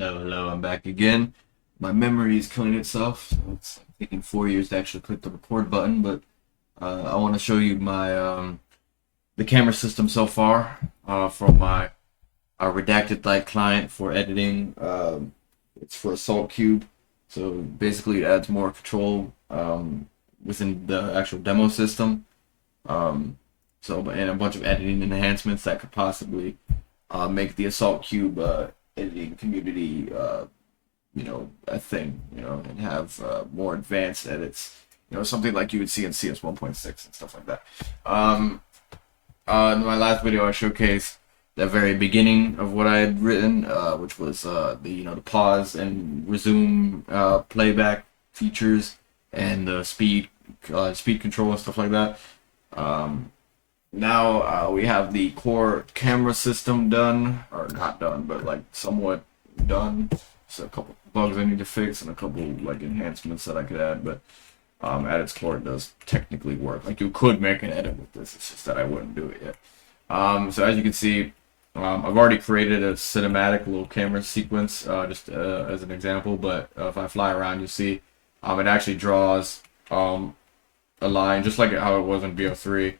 Hello, hello, I'm back again. My memory is killing itself, so it's taking 4 years to actually click the record button, but I want to show you my the camera system so far from my redacted light client for editing. It's for Assault Cube, so basically it adds more control within the actual demo system. Um, and a bunch of editing enhancements that could possibly make the Assault Cube editing community a thing, and have more advanced edits, something like you would see in CS 1.6 and stuff like that. In my last video, I showcased the very beginning of what I had written, which was the pause and resume playback features and the speed control and stuff like that. Now we have the core camera system done, or not done, but like somewhat done. So a couple bugs I need to fix and a couple like enhancements that I could add, but at its core it does technically work. Like you could make an edit with this, it's just that I wouldn't do it yet. So as you can see, I've already created a cinematic little camera sequence just as an example, but if I fly around, you'll see it actually draws a line just like how it was in BO3.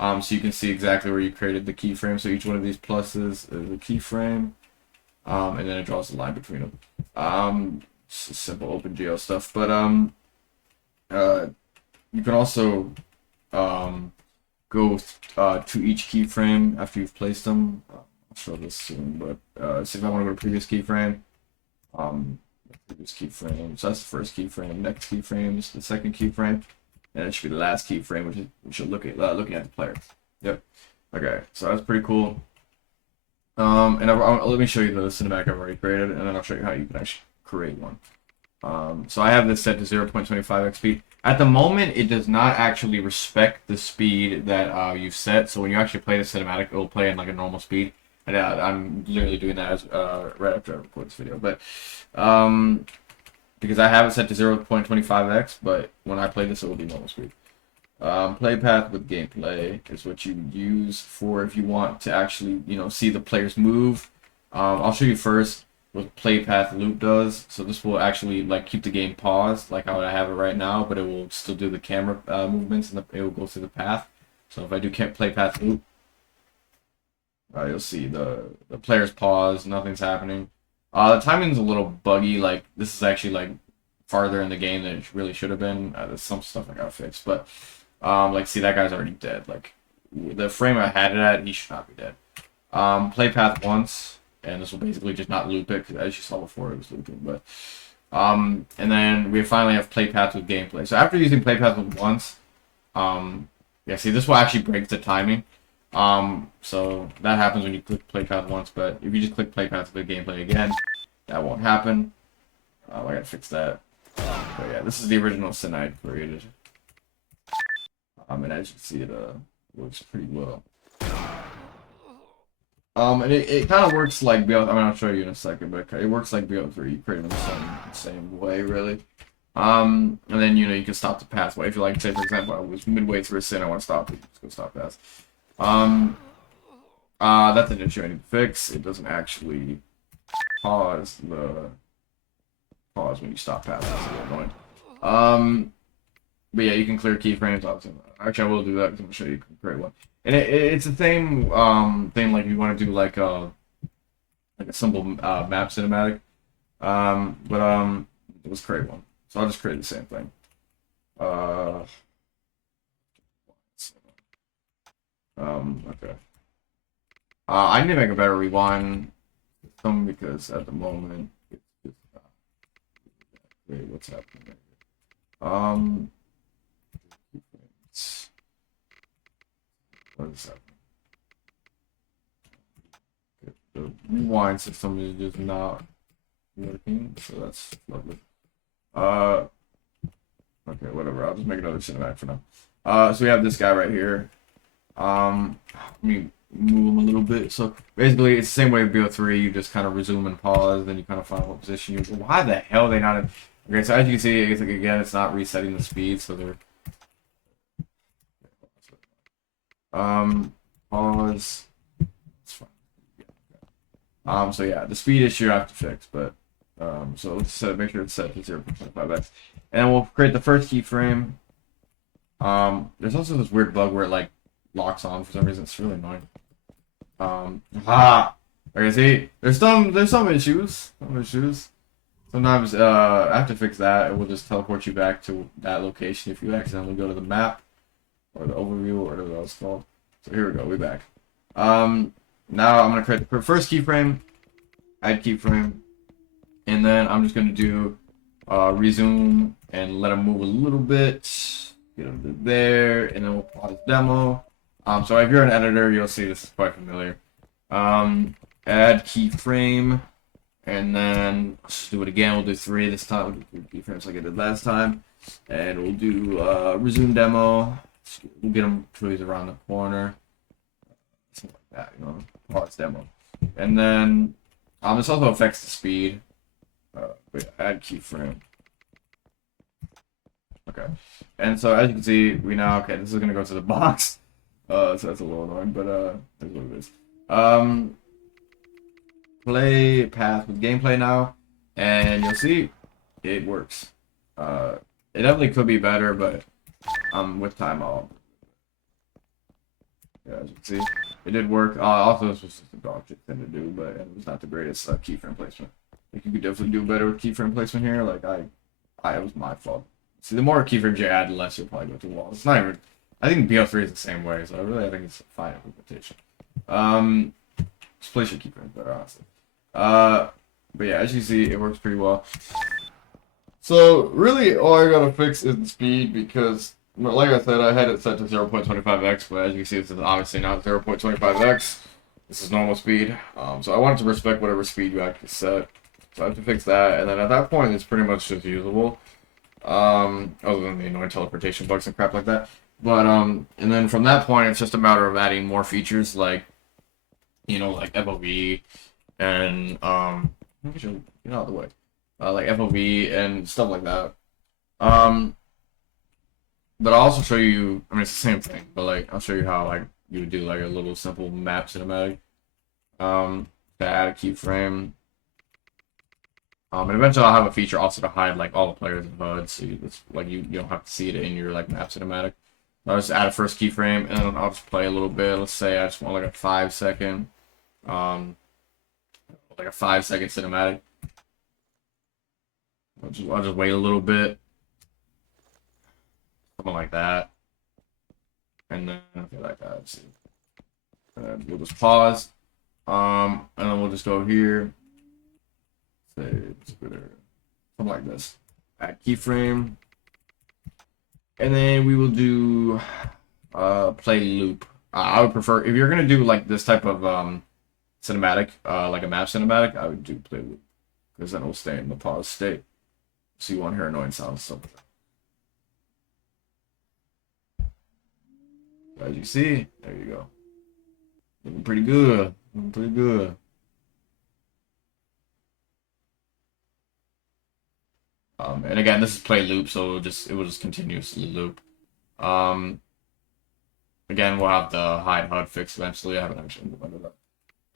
So you can see exactly where you created the keyframe. So each one of these pluses is a keyframe, and then it draws a line between them. It's simple OpenGL stuff, but you can also go to each keyframe after you've placed them. I'll show this soon, but see if I want to go to previous keyframe. Previous keyframe. So that's the first keyframe. Next keyframe is the second keyframe. And it should be the last keyframe, which is we should look at looking at the player. Yep. Okay, so that's pretty cool. And let me show you the cinematic I've already created, and then I'll show you how you can actually create one. So I have this set to 0.25x speed. At the moment, it does not actually respect the speed that you've set. So when you actually play the cinematic, it will play in like a normal speed. And I'm literally doing that as right after I record this video, but because I have it set to 0.25x, but when I play this, it will be normal speed. Play path with gameplay is what you use for if you want to actually, see the players move. I'll show you first what play path loop does. So this will actually like keep the game paused, like how I have it right now, but it will still do the camera movements and it will go through the path. So if I do play path loop, you'll see the players pause, nothing's happening. The timing's a little buggy. Like this is actually like farther in the game than it really should have been. There's some stuff I gotta fix, but like see that guy's already dead. Like the frame I had it at, he should not be dead. Play path once, and this will basically just not loop it because as you saw before, it was looping. But and then we finally have play path with gameplay. So after using play path with once, yeah, see this will actually break the timing. So that happens when you click play path once, but if you just click play path with gameplay again, that won't happen. I gotta fix that. But yeah, this is the original Sin I created. And as you can see, it works pretty well. And it kind of works like BO. I mean, I'll show you in a second, but it works like BO3. You create them the same way, really. And then you can stop the pathway if you like. Say for example, I was midway through a Sin, I want to stop it. Just go stop path. That's an issue I need to fix. It doesn't actually pause when you stop path. That's a little annoying. But yeah, you can clear keyframes. Actually, I will do that because I'm gonna show you create one. And it's the same thing like you want to do like a simple map cinematic. Let's create one. So I'll just create the same thing. Okay. I need to make a better rewind system because at the moment it's just wait, what's happening there? What is happening? Okay, the rewind system is just not working, so that's lovely. Okay, whatever. I'll just make another cinematic for now. So we have this guy right here. Let me move him a little bit. So basically, it's the same way with BO3. You just kind of resume and pause, then you kind of find what position you. Why the hell are they not? Okay, so as you can see, it's like, again, it's not resetting the speed, so they're pause. It's fine. So yeah, the speed issue I have to fix, but So let's make sure it's set to 0.25x. And we'll create the first keyframe. There's also this weird bug where it like locks on for some reason. It's really annoying. Okay, see, there's some issues. Sometimes I have to fix that. It will just teleport you back to that location if you accidentally go to the map or the overview or whatever that's called. So here we go, we're back. Now I'm gonna create the first keyframe, add keyframe, and then I'm just gonna do resume and let him move a little bit, get him to there, and then we'll pause demo. So if you're an editor, you'll see this is quite familiar. Add keyframe, and then let's do it again. We'll do 3 this time. We'll do 3 keyframes like I did last time, and we'll do resume demo. We'll get them till he's around the corner, something like that, you know. Pause demo, and then this also affects the speed. Add keyframe. Okay, and so as you can see, we now this is gonna go to the box. So that's a little annoying, but that's what it is. Play path with gameplay now, and you'll see it works. It definitely could be better, but with time yeah, as you can see, it did work. Also, this was just a dog shit thing to do, but it was not the greatest keyframe placement. Like, you could definitely do better with keyframe placement here. Like it was my fault. See, the more keyframes you add, the less you'll probably go through walls. It's not even. I think BO3 is the same way, so I think it's a fine implementation. Just place your keyframes better, honestly. But yeah, as you see, it works pretty well. So really, all I gotta fix is the speed because, like I said, I had it set to 0.25x, but as you can see, this is obviously not 0.25x. This is normal speed. So I wanted to respect whatever speed you actually set. So I have to fix that, and then at that point, it's pretty much just usable. Other than the annoying teleportation bugs and crap like that. But and then from that point, it's just a matter of adding more features like, you know, like FOV and get out of the way, like FOV and stuff like that. But I'll also show you. I mean, it's the same thing, but like I'll show you how like you would do like a little simple map cinematic. To add a keyframe. And eventually I'll have a feature also to hide like all the players in HUD, so you don't have to see it in your like map cinematic. I'll just add a first keyframe, and then I'll just play a little bit. Let's say I just want like a 5-second, cinematic. I'll just wait a little bit, something like that, and then like that. Let's see. And we'll just pause, and then we'll just go here. Say something like this. Add keyframe. And then we will do play loop. I would prefer, if you're gonna do like this type of cinematic, like a map cinematic, I would do play loop, because then it will stay in the pause state. So you won't hear annoying sounds. So as you see, there you go. Looking pretty good. Looking pretty good. And again, this is play loop, so it will just continuously loop. Again, we'll have the hide HUD fix eventually. I haven't actually implemented that.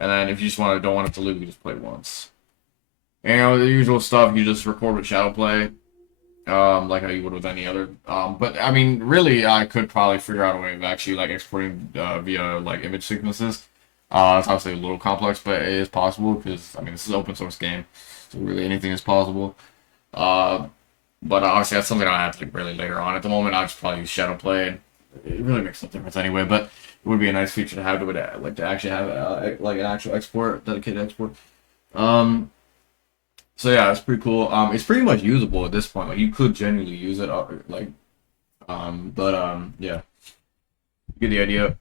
And then if you just don't want it to loop, you just play once. And, you know, the usual stuff, you just record with shadow play, like how you would with any other. But I mean, really, I could probably figure out a way of actually like exporting via like image sequences. It's obviously a little complex, but it is possible because I mean, this is an open source game, so really anything is possible. But obviously that's something I have to like really later on. At the moment, I just probably use shadow play. It really makes no difference anyway, but it would be a nice feature to have to actually have like an actual export, dedicated export. So yeah, it's pretty cool. It's pretty much usable at this point. Like you could genuinely use it, yeah, you get the idea.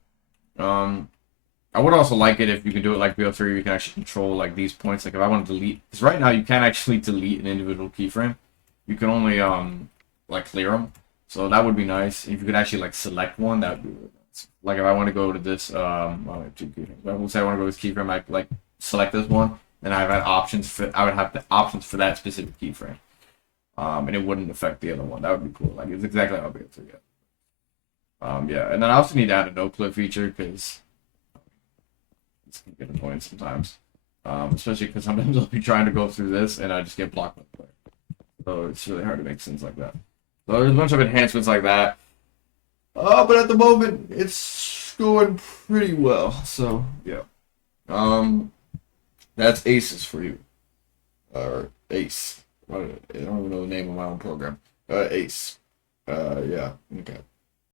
I would also like it if you could do it like BO3. You can actually control like these points. Like if I want to delete, because right now you can't actually delete an individual keyframe. You can only like clear them. So that would be nice. If you could actually like select one, that would be really nice. Like if I want to go to this, I have two keyframes. I will say I want to go to this keyframe. I like select this one, then I would have the options for that specific keyframe. And it wouldn't affect the other one. That would be cool. Like it's exactly how I'll be able to get. Yeah, and then I also need to add a no clip feature because it's gonna get annoying sometimes. Especially because sometimes I'll be trying to go through this and I just get blocked by the player. So it's really hard to make sense like that. So there's a bunch of enhancements like that. But at the moment, it's going pretty well. So, yeah. That's ACES for you. Or ACE. I don't even know the name of my own program. ACE. Yeah. Okay.